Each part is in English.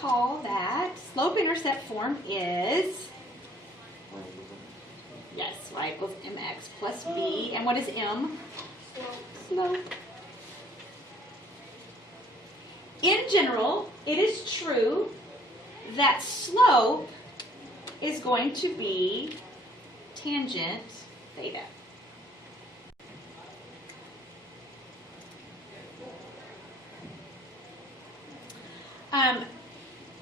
call that slope-intercept form is, yes, y equals mx plus b. And what is m? Slope. In general, it is true that slope is going to be tangent theta.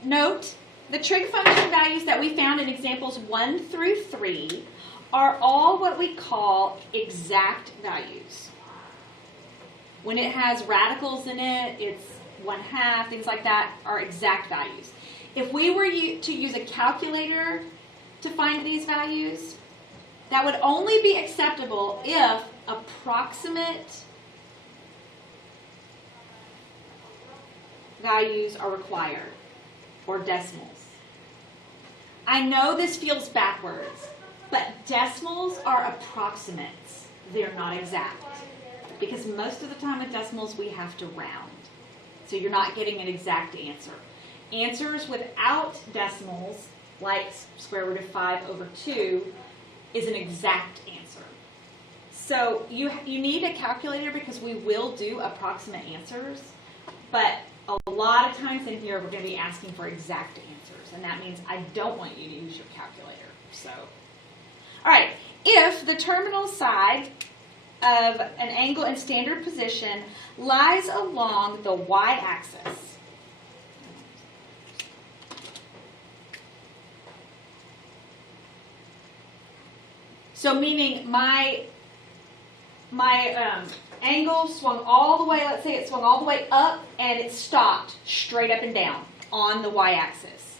Note, the trig function values that we found in examples 1 through 3 are all what we call exact values. When it has radicals in it, it's 1/2, things like that are exact values. If we were to use a calculator to find these values, that would only be acceptable if approximate values are required, or decimals. I know this feels backwards, but decimals are approximates. They're not exact. Because most of the time with decimals we have to round. So you're not getting an exact answer. Answers without decimals, like square root of 5/2, is an exact answer. So you need a calculator because we will do approximate answers, but a lot of times in here we're going to be asking for exact answers, and that means I don't want you to use your calculator. So, all right, if the terminal side of an angle in standard position lies along the y-axis, so meaning my angle swung all the way, let's say it swung all the way up and it stopped straight up and down on the y-axis.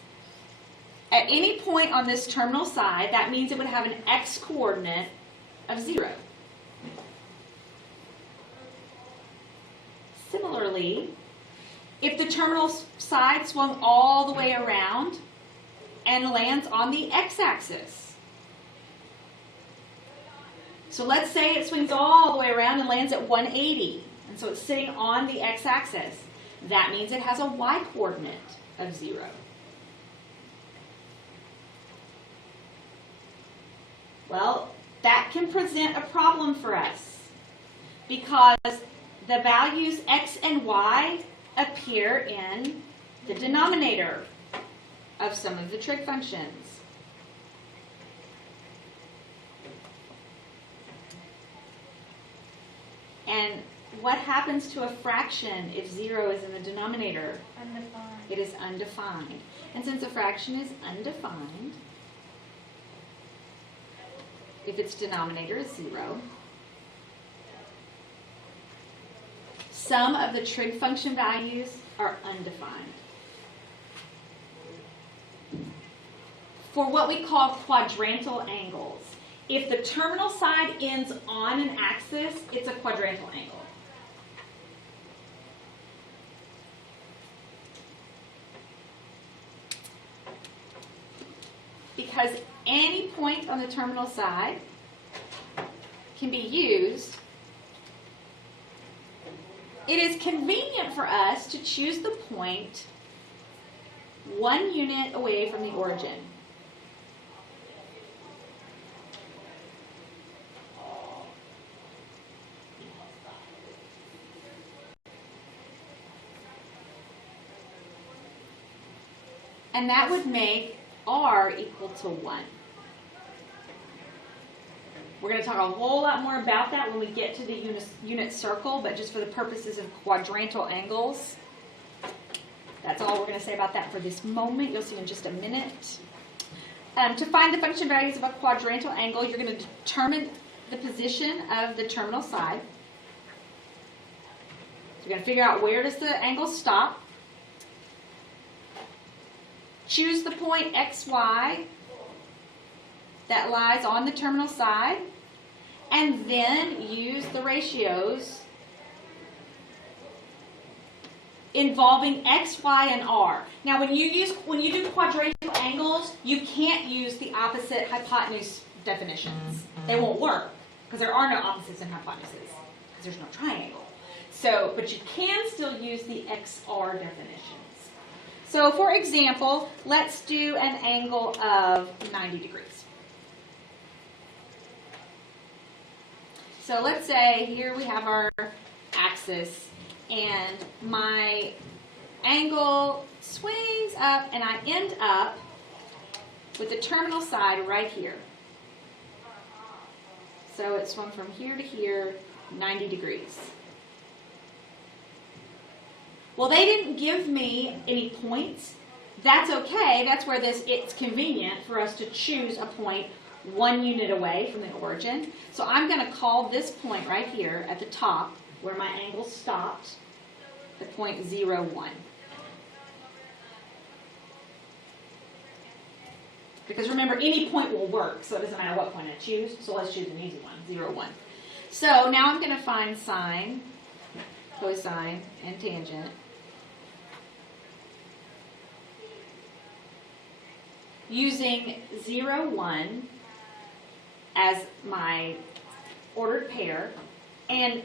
At any point on this terminal side, that means it would have an x-coordinate of 0. Similarly, if the terminal side swung all the way around and lands on the x-axis, so let's say it swings all the way around and lands at 180, and so it's sitting on the x-axis. That means it has a y-coordinate of 0. Well, that can present a problem for us because the values x and y appear in the denominator of some of the trig functions. And what happens to a fraction if 0 is in the denominator? Undefined. It is undefined. And since a fraction is undefined, if its denominator is 0, some of the trig function values are undefined. For what we call quadrantal angles, if the terminal side ends on an axis, it's a quadrantal angle. Because any point on the terminal side can be used, it is convenient for us to choose the point 1 unit away from the origin. And that would make r equal to 1. We're going to talk a whole lot more about that when we get to the unit circle, but just for the purposes of quadrantal angles, that's all we're going to say about that for this moment. You'll see in just a minute. To find the function values of a quadrantal angle, you're going to determine the position of the terminal side. So you're going to figure out where does the angle stop. Choose the point xy that lies on the terminal side, and then use the ratios involving x, y, and r. Now, when you do quadrantal angles, you can't use the opposite hypotenuse definitions. They won't work because there are no opposites and hypotenuses because there's no triangle. So, but you can still use the XR definitions. So for example, let's do an angle of 90 degrees. So let's say here we have our axis and my angle swings up and I end up with the terminal side right here. So it swung from here to here, 90 degrees. Well, they didn't give me any points. That's okay. That's where it's convenient for us to choose a point 1 unit away from the origin. So I'm going to call this point right here at the top where my angle stopped the point 0, 1. Because remember, any point will work, so it doesn't matter what point I choose. So let's choose an easy one, 0, 1. So now I'm going to find sine, cosine, and tangent. Using 0, 1 as my ordered pair, and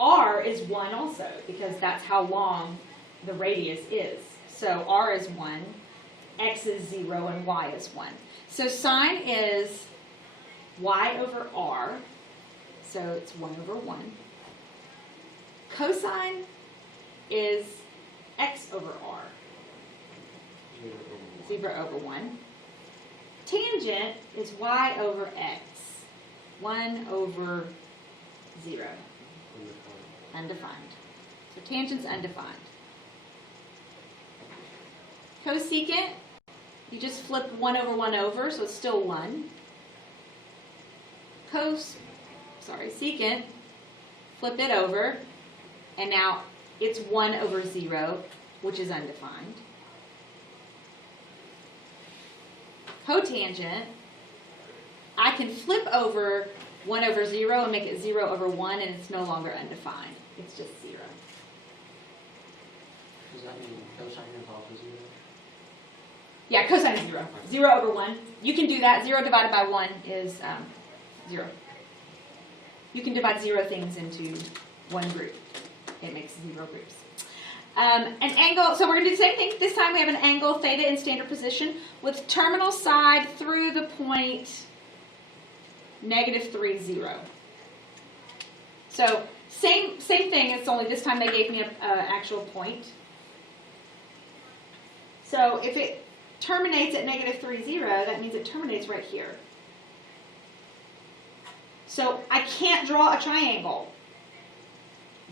r is 1 also, because that's how long the radius is. So r is 1, x is 0, and y is 1. So sine is y over r, so it's 1 over 1. Cosine is x over r, 0 over 1. Tangent is y over x, 1 over 0. Undefined. So tangent's undefined. Cosecant, you just flip 1 over 1 over, so it's still 1. Secant, flip it over, and now it's 1 over 0, which is undefined. Cotangent, I can flip over 1 over 0 and make it 0 over 1, and it's no longer undefined. It's just 0. Does that mean cosine is also 0? Yeah, cosine is 0. 0 over 1. You can do that. 0 divided by 1 is 0. You can divide 0 things into one group. It makes 0 groups. An angle, so we're going to do the same thing. This time we have an angle theta in standard position with terminal side through the point -3, 0. So same thing, it's only this time they gave me an actual point. So if it terminates at -3, 0, that means it terminates right here. So I can't draw a triangle.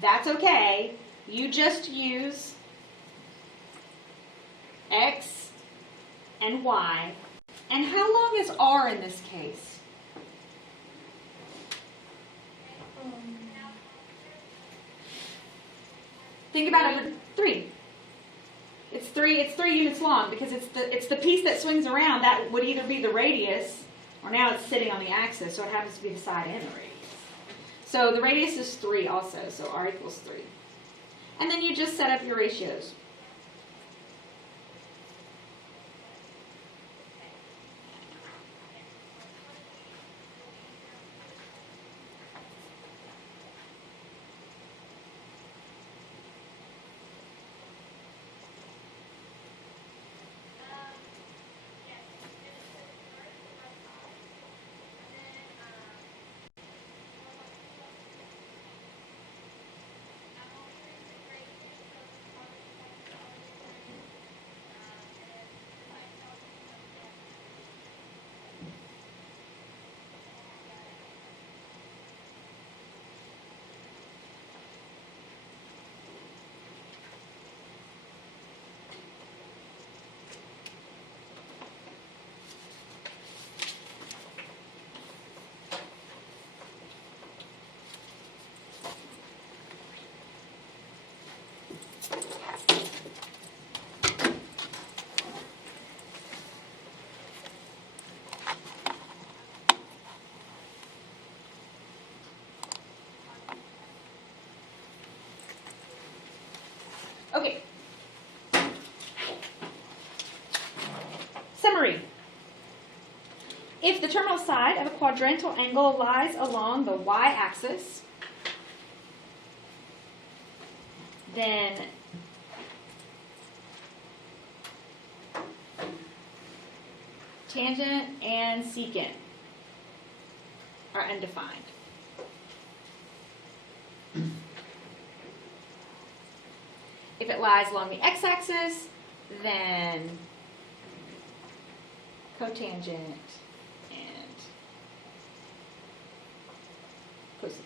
That's okay. You just use x and y. And how long is r in this case? Think about it, 3. It's 3 units long because it's the piece that swings around. That would either be the radius, or now it's sitting on the axis, so it happens to be the side and the radius. So the radius is 3 also, so r equals 3. And then you just set up your ratios. Okay. Summary. If the terminal side of a quadrantal angle lies along the y-axis, then Tangent and secant are undefined. If it lies along the x-axis, then cotangent and cosecant.